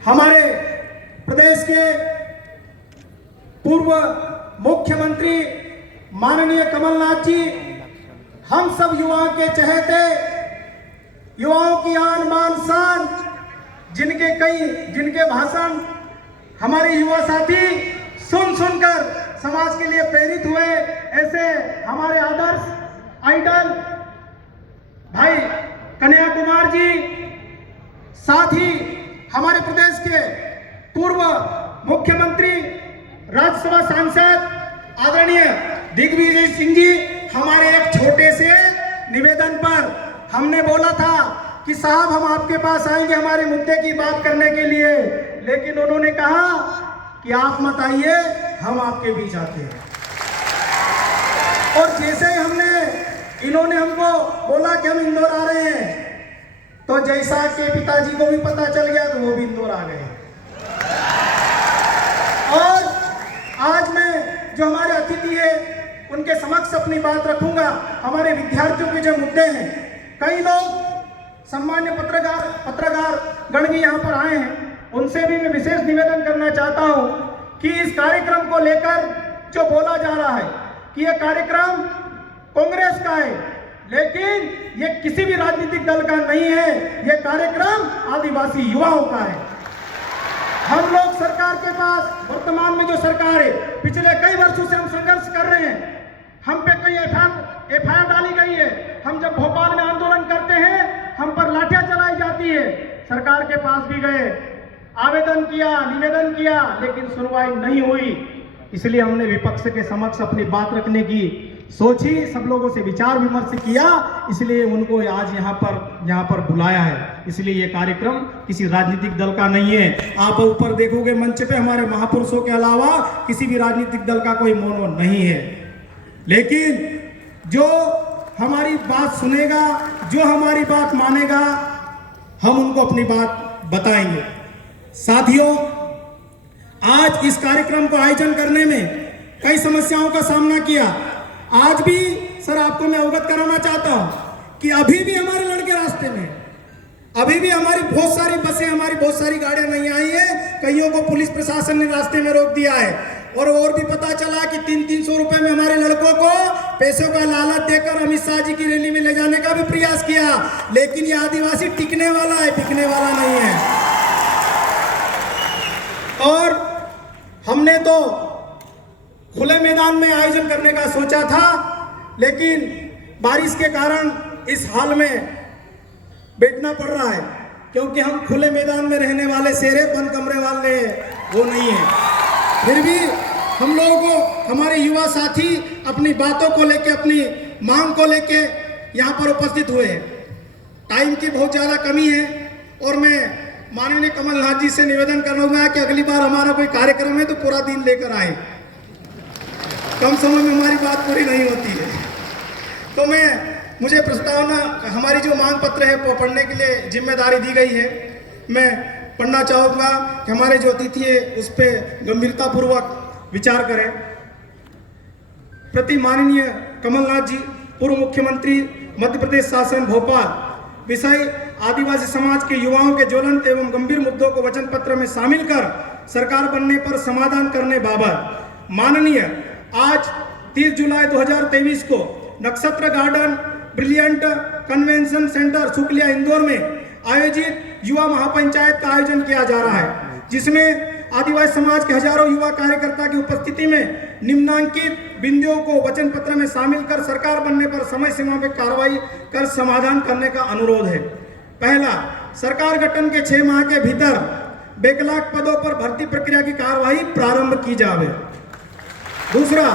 हमारे प्रदेश के पूर्व मुख्यमंत्री माननीय कमलनाथ जी हम सब युवाओं के चहेते, युवाओं की आन बान शान, जिनके भाषण हमारे युवा साथी सुन सुनकर समाज के लिए प्रेरित हुए, ऐसे हमारे आदर्श आइडल भाई कन्हैया कुमार जी, साथ ही हमारे प्रदेश के पूर्व मुख्यमंत्री राज्यसभा सांसद आदरणीय दिग्विजय सिंह जी, हमारे एक छोटे से निवेदन पर हमने बोला था कि साहब हम आपके पास आएंगे हमारे मुद्दे की बात करने के लिए, लेकिन उन्होंने कहा कि आप मत आइए, हम आपके बीच आते हैं। और जैसे ही इन्होंने हमको बोला कि हम इंदौर आ रहे हैं, तो जैसा के पिताजी को भी पता चल गया तो वो भी इंदौर आ गए। और आज मैं जो हमारे अतिथि है उनके समक्ष अपनी बात रखूंगा। हमारे विद्यार्थियों के जो मुद्दे हैं, कई लोग सम्मान्य पत्रकार गण भी यहाँ पर आए हैं, उनसे भी मैं विशेष निवेदन करना चाहता हूँ कि इस कार्यक्रम को लेकर जो बोला जा रहा है कि यह कार्यक्रम कांग्रेस का है, लेकिन ये किसी भी राजनीतिक दल का नहीं है, यह कार्यक्रम आदिवासी युवाओं का है। हम लोग सरकार के पास, वर्तमान में जो सरकार है, पिछले कई वर्षों से हम संघर्ष कर रहे हैं। हम पे कई एफआईआर डाली गई है। हम जब भोपाल में आंदोलन करते हैं, हम पर लाठियां चलाई जाती है। सरकार के पास भी गए, आवेदन किया, निवेदन किया, लेकिन सुनवाई नहीं हुई। इसलिए हमने विपक्ष के समक्ष अपनी बात रखने की सोची, सब लोगों से विचार विमर्श किया, इसलिए उनको आज यहाँ पर बुलाया है। इसलिए ये कार्यक्रम किसी राजनीतिक दल का नहीं है। आप ऊपर देखोगे मंच पे हमारे महापुरुषों के अलावा किसी भी राजनीतिक दल का कोई मोनो नहीं है। लेकिन जो हमारी बात सुनेगा, जो हमारी बात मानेगा, हम उनको अपनी बात बताएंगे। साथियों, आज इस कार्यक्रम को आयोजन करने में कई समस्याओं का सामना किया। आज भी सर आपको मैं अवगत कराना चाहता हूं कि अभी भी हमारे लड़के रास्ते में, अभी भी हमारी बहुत सारी बसें, हमारी बहुत सारी गाड़ियां नहीं आई है। कईयों को पुलिस प्रशासन ने रास्ते में रोक दिया है। और भी पता चला कि 300-300 रुपए में हमारे लड़कों को पैसों का लालच देकर अमित शाह जी की रैली में ले जाने का भी प्रयास किया। लेकिन ये आदिवासी टिकने वाला है, टिकने वाला नहीं है। और हमने तो खुले मैदान में आयोजन करने का सोचा था, लेकिन बारिश के कारण इस हाल में बैठना पड़ रहा है, क्योंकि हम खुले मैदान में रहने वाले शेरे, बंद कमरे वाले वो नहीं है। फिर भी हम लोगों को हमारे युवा साथी अपनी बातों को लेके, अपनी मांग को लेके यहाँ पर उपस्थित हुए हैं। टाइम की बहुत ज़्यादा कमी है और मैं माननीय कमलनाथ जी से निवेदन करूँगा कि अगली बार हमारा कोई कार्यक्रम है तो पूरा दिन लेकर आए। कम समय में हमारी बात पूरी नहीं होती है। तो मुझे प्रस्तावना, हमारी जो मांग पत्र है वो पढ़ने के लिए जिम्मेदारी दी गई है। मैं पढ़ना चाहूँगा कि हमारे जो अतिथि है उस पर गंभीरतापूर्वक विचार करें। प्रति माननीय कमलनाथ जी, पूर्व मुख्यमंत्री मध्य प्रदेश शासन भोपाल, विषय आदिवासी समाज के युवाओं के ज्वलंत एवं गंभीर मुद्दों को वचन पत्र में शामिल कर सरकार बनने पर समाधान करने बाबत माननीय आज 30 जुलाई 2023 को Nakshatra garden brilliant convention centre Shukliya Indore में आयोजित युवा महापंचायत का आयोजन किया जा रहा है, जिसमें आदिवासी समाज के हजारों युवा कार्यकर्ता की उपस्थिति में निम्नांकित बिंदुओं को वचन पत्र में शामिल कर सरकार बनने पर समय सीमा में कार्रवाई कर समाधान करने का अनुरोध है। पहला, सरकार गठन के 6 माह के भीतर बैकलॉग पदों पर भर्ती प्रक्रिया की कार्रवाई प्रारंभ की जावे। दूसरा,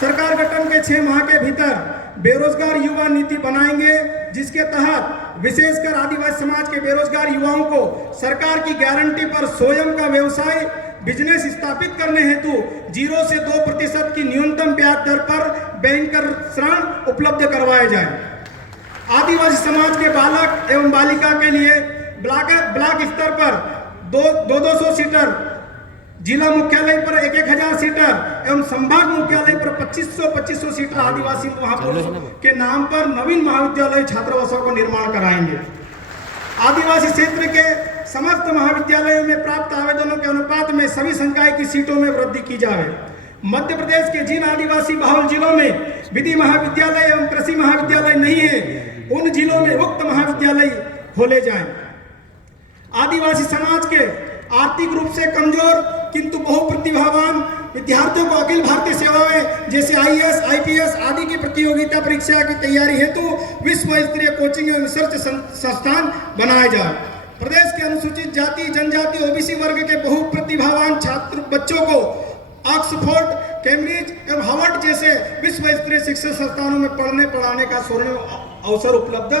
सरकार गठन के 6 माह के भीतर बेरोजगार युवा नीति बनाएंगे, जिसके तहत विशेषकर आदिवासी समाज के बेरोजगार युवाओं को सरकार की गारंटी पर स्वयं का व्यवसाय बिजनेस स्थापित करने हेतु 0 से 2% की न्यूनतम ब्याज दर पर बैंक ऋण उपलब्ध करवाए जाए। आदिवासी समाज के बालक एवं बालिका के लिए ब्लॉक स्तर पर 200 सीटर, जिला मुख्यालय पर 1000 सीटर एवं संभाग मुख्यालय पर 2500 सीटर आदिवासी महापुरुषों के नाम पर नवीन महाविद्यालय छात्रावासों का निर्माण कराएंगे। आदिवासी क्षेत्र के समस्त महाविद्यालयों में प्राप्त आवेदनों के अनुपात में सभी संकाय की सीटों में वृद्धि की जाए। मध्य प्रदेश के जिन आदिवासी बहुल जिलों में विधि महाविद्यालय एवं कृषि महाविद्यालय नहीं है, उन जिलों में उक्त महाविद्यालय खोले जाएं। आदिवासी समाज के आर्थिक रूप से कमजोर किंतु बहुप्रतिभावान विद्यार्थियों को अखिल भारतीय सेवाएं जैसे IAS, IPS आदि की प्रतियोगिता परीक्षा की तैयारी हेतु विश्व स्तरीय कोचिंग एवं रिसर्च संस्थान बनाया जाए। प्रदेश के अनुसूचित जाति, जनजाति, OBC वर्ग के बहुप्रतिभावान छात्र बच्चों को ऑक्सफोर्ड, कैम्ब्रिज एवं हार्वर्ड जैसे विश्व स्तरीय शिक्षण संस्थानों में पढ़ाने का स्वर्ण अवसर उपलब्ध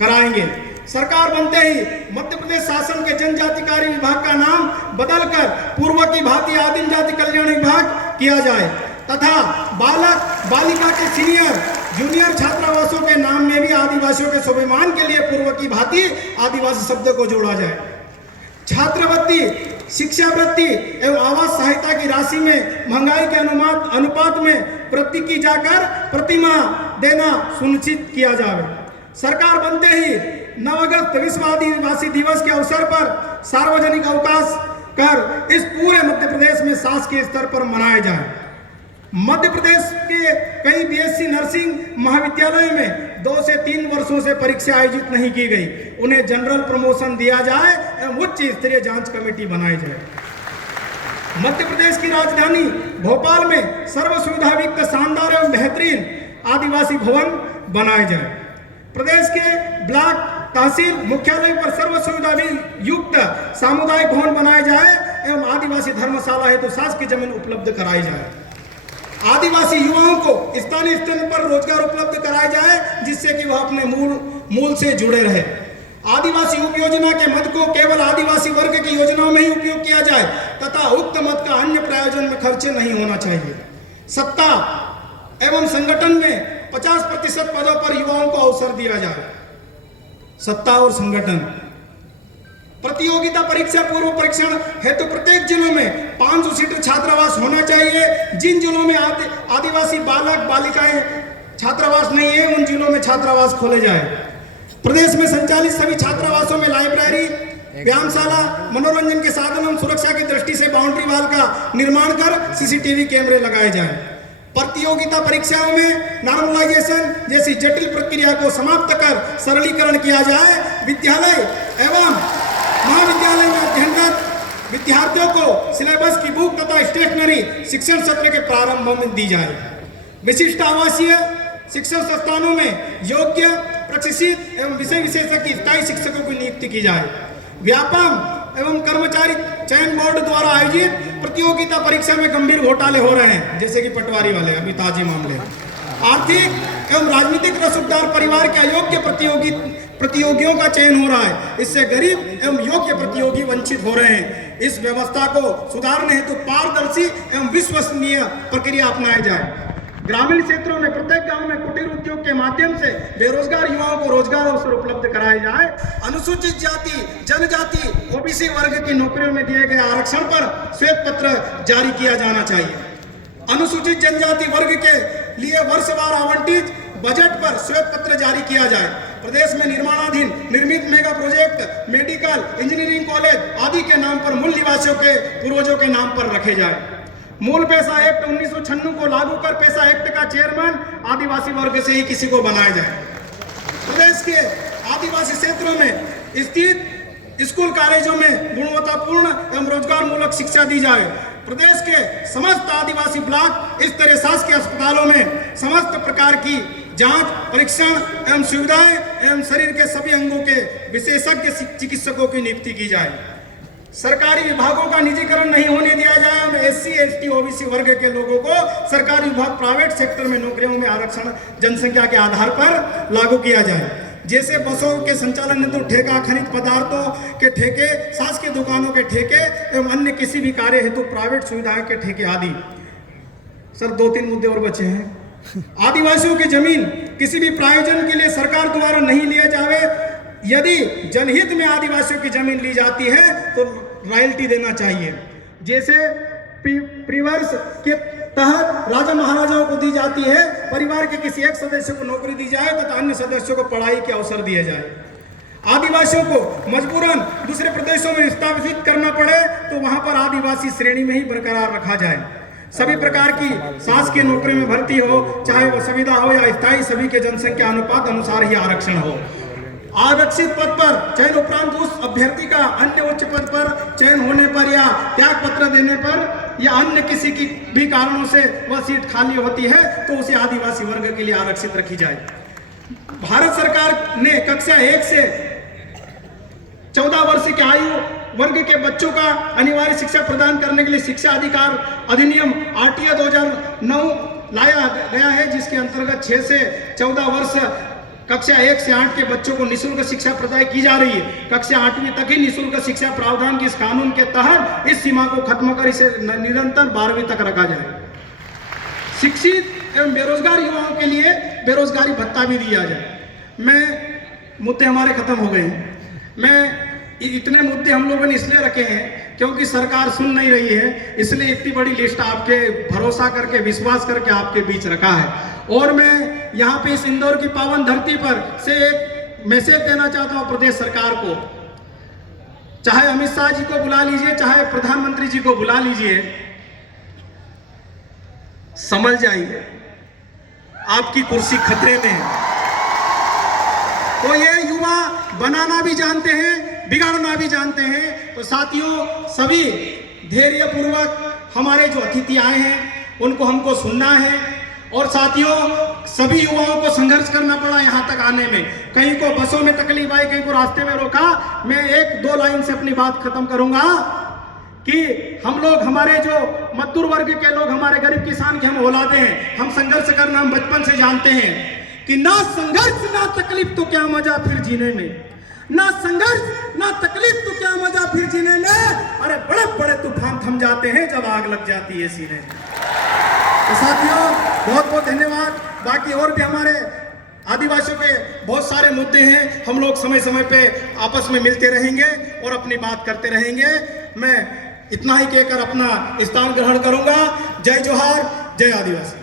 कराएंगे। सरकार बनते ही मध्य प्रदेश शासन के जनजाति कार्य विभाग का नाम बदलकर पूर्व की भांति आदिम जाति कल्याण विभाग किया जाए तथा बालक बालिका के सीनियर जूनियर छात्रावासों के नाम में भी आदिवासियों के स्वाभिमान के लिए पूर्व की भांति आदिवासी शब्द को जोड़ा जाए। छात्रवृत्ति, शिक्षावृत्ति एवं आवास सहायता की राशि में महंगाई के अनुपात में वृद्धि की जाकर प्रतिमाह देना सुनिश्चित किया जाए। सरकार बनते ही 9 अगस्त विश्व आदिवासी दिवस के अवसर पर सार्वजनिक अवकाश कर इस पूरे मध्य प्रदेश में शासकीय स्तर पर मनाया जाए। मध्य प्रदेश के कई BSc नर्सिंग महाविद्यालय में 2 से 3 वर्षों से परीक्षा आयोजित नहीं की गई, उन्हें जनरल प्रमोशन दिया जाए एवं उच्च स्तरीय जांच कमेटी बनाई जाए। मध्य प्रदेश की राजधानी भोपाल में सर्व सुविधा युक्त शानदार एवं बेहतरीन आदिवासी भवन बनाए जाए। प्रदेश के ब्लॉक तहसील मुख्यालय पर सर्व सुविधा युक्त सामुदायिक भवन बनाए जाए एवं आदिवासी धर्मशाला हेतु शासकीय जमीन उपलब्ध कराई जाए। आदिवासी युवाओं को स्थानीय स्तर पर रोजगार उपलब्ध कराया जाए जिससे कि वह अपने मूल से जुड़े रहे। आदिवासी उप योजना के मद को केवल आदिवासी वर्ग की योजनाओं में ही उपयोग किया जाए तथा उक्त मद का अन्य प्रयोजन में खर्चे नहीं होना चाहिए। सत्ता एवं संगठन में 50% पदों पर युवाओं को अवसर दिया जाए। सत्ता और संगठन प्रतियोगिता परीक्षा पूर्व परीक्षण हेतु प्रत्येक जिलों में 500 सीट छात्रावास होना चाहिए। जिन जिलों में आदिवासी बालक बालिकाएं छात्रावास नहीं है, उन जिलों में छात्रावास खोले जाए। प्रदेश में संचालित सभी छात्रावासों में लाइब्रेरी, व्यायामशाला, मनोरंजन के साधन एवं सुरक्षा की दृष्टि से बाउंड्री वाल का निर्माण कर CCTV कैमरे लगाए जाए। प्रतियोगिता परीक्षाओं में नॉर्मलाइजेशन जैसी जटिल प्रक्रिया को समाप्त कर सरलीकरण किया जाए। विद्यालय एवं महाविद्यालय में अध्ययनरत विद्यार्थियों को सिलेबस की बुक तथा स्टेशनरी शिक्षण सत्र के प्रारंभ में दी जाए। विशिष्ट आवासीय शिक्षण संस्थानों में योग्य, प्रशिक्षित एवं विषय विशेषज्ञ स्थायी शिक्षकों की नियुक्ति की जाए। व्यापम एवं कर्मचारी चयन बोर्ड द्वारा आयोजित प्रतियोगिता परीक्षा में गंभीर घोटाले हो रहे हैं, जैसे कि पटवारी वाले अभी ताजे मामले। आर्थिक एवं राजनीतिक रसूखदार परिवार के अयोग्य प्रतियोगियों का चयन हो रहा है, इससे गरीब एवं योग्य प्रतियोगी वंचित हो रहे हैं। इस व्यवस्था को सुधारने हेतु पारदर्शी एवं विश्वसनीय प्रक्रिया अपनाई जाए। ग्रामीण क्षेत्रों में प्रत्येक गांव में कुटीर उद्योग के माध्यम से बेरोजगार युवाओं को रोजगार अवसर उपलब्ध कराए जाए। अनुसूचित जाति, जनजाति, OBC वर्ग की नौकरियों में दिए गए आरक्षण पर श्वेत पत्र जारी किया जाना चाहिए। अनुसूचित जनजाति वर्ग के लिए वर्षवार आवंटित बजट पर श्वेत पत्र जारी किया जाए। प्रदेश में निर्माणाधीन निर्मित mega project, medical, engineering college आदि के नाम पर मूल निवासियों के पूर्वजों के नाम पर रखे जाए। मूल पैसा एक्ट 1996 को लागू कर पैसा एक्ट का चेयरमैन आदिवासी वर्ग से ही किसी को बनाया जाए। प्रदेश के आदिवासी क्षेत्रों में स्थित स्कूल कॉलेजों में गुणवत्तापूर्ण एवं रोजगार मूलक शिक्षा दी जाए। प्रदेश के समस्त आदिवासी ब्लॉक स्तरीय शासकीय अस्पतालों में समस्त प्रकार की जांच, परीक्षण एवं सुविधाएं एवं शरीर के सभी अंगों के विशेषज्ञ चिकित्सकों की नियुक्ति की जाए। सरकारी विभागों का निजीकरण नहीं होने दिया जाए और SC, ST, OBC वर्ग के लोगों को सरकारी विभाग प्राइवेट सेक्टर में नौकरियों में आरक्षण जनसंख्या के आधार पर लागू किया जाए। जैसे बसों के संचालन हेतु ठेका, खनिज पदार्थों के ठेके, शासकीय दुकानों के ठेके एवं अन्य किसी भी कार्य हेतु प्राइवेट सुविधाओं के ठेके आदि। सर 2-3 मुद्दे और बचे हैं। आदिवासियों की जमीन किसी भी प्रायोजन के लिए सरकार द्वारा नहीं लिया जाए। यदि जनहित में आदिवासियों की जमीन ली जाती है तो रॉयल्टी देना चाहिए। जैसे प्रीवर्स के तहत राजा महाराजाओं को दी जाती है, परिवार के किसी एक सदस्य को नौकरी दी जाए तथा अन्य सदस्यों को पढ़ाई के अवसर दिए जाए। आदिवासियों को मजबूरन दूसरे प्रदेशों में विस्थापित करना पड़े तो वहां पर आदिवासी श्रेणी में ही बरकरार रखा जाए। सभी प्रकार की शासकीय नौकरी में भर्ती हो, चाहे वो संविदा हो या स्थायी, सभी के जनसंख्या अनुपात अनुसार ही आरक्षण हो। आरक्षित पद पर चयन उपरांत उस अभ्यर्थी का अन्य उच्च पद पर चयन होने पर या त्याग पत्र देने पर या अन्य किसी की भी कारणों से वह सीट खाली होती है तो उसे आदिवासी वर्ग के लिए आरक्षित रखी जाए। भारत सरकार ने कक्षा 1 से 14 वर्ष के आयु वर्ग के बच्चों का अनिवार्य शिक्षा प्रदान करने के लिए शिक्षा अधिकार अधिनियम RTA 2009 लाया गया है, जिसके अंतर्गत 6 से 14 वर्ष कक्षा 1 से 8 के बच्चों को निःशुल्क शिक्षा प्रदान की जा रही है। कक्षा 8वीं तक ही निःशुल्क शिक्षा प्रावधान के इस कानून के तहत इस सीमा को खत्म कर इसे निरंतर 12वीं तक रखा जाए। शिक्षित एवं बेरोजगार युवाओं के लिए बेरोजगारी भत्ता भी दिया जाए। मुद्दे हमारे खत्म हो गए हैं। इतने मुद्दे हम लोगों ने इसलिए रखे हैं क्योंकि सरकार सुन नहीं रही है, इसलिए इतनी बड़ी लिस्ट आपके भरोसा करके, विश्वास करके आपके बीच रखा है। और मैं यहाँ पे इस इंदौर की पावन धरती पर से एक मैसेज देना चाहता हूँ प्रदेश सरकार को। चाहे अमित शाह जी को बुला लीजिए, चाहे प्रधानमंत्री जी को बुला लीजिए, समझ जाइए आपकी कुर्सी खतरे में है। तो ये युवा बनाना भी जानते हैं, बिगाड़ना भी जानते हैं। तो साथियों, सभी धैर्य पूर्वक हमारे जो अतिथि आए हैं उनको हमको सुनना है। और साथियों, सभी युवाओं को संघर्ष करना पड़ा यहाँ तक आने में। कहीं को बसों में तकलीफ आई, कहीं को रास्ते में रोका। मैं 1-2 लाइन से अपनी बात खत्म करूंगा कि हम लोग, हमारे जो मजदूर वर्ग के लोग, हमारे गरीब किसान के हम औलादे हैं, हम संघर्ष करना हम बचपन से जानते हैं कि ना संघर्ष ना तकलीफ तो क्या मजा फिर जीने में, ना संघर्ष ना तकलीफ तो क्या मजा फिर जीने में। अरे बड़े बड़े तूफान थम जाते हैं जब आग लग जाती है सीने में। तो साथियों, बहुत बहुत धन्यवाद। बाकी और भी हमारे आदिवासियों के बहुत सारे मुद्दे हैं, हम लोग समय समय पे आपस में मिलते रहेंगे और अपनी बात करते रहेंगे। मैं इतना ही कहकर अपना स्थान ग्रहण करूंगा। जय जोहार, जय आदिवासी।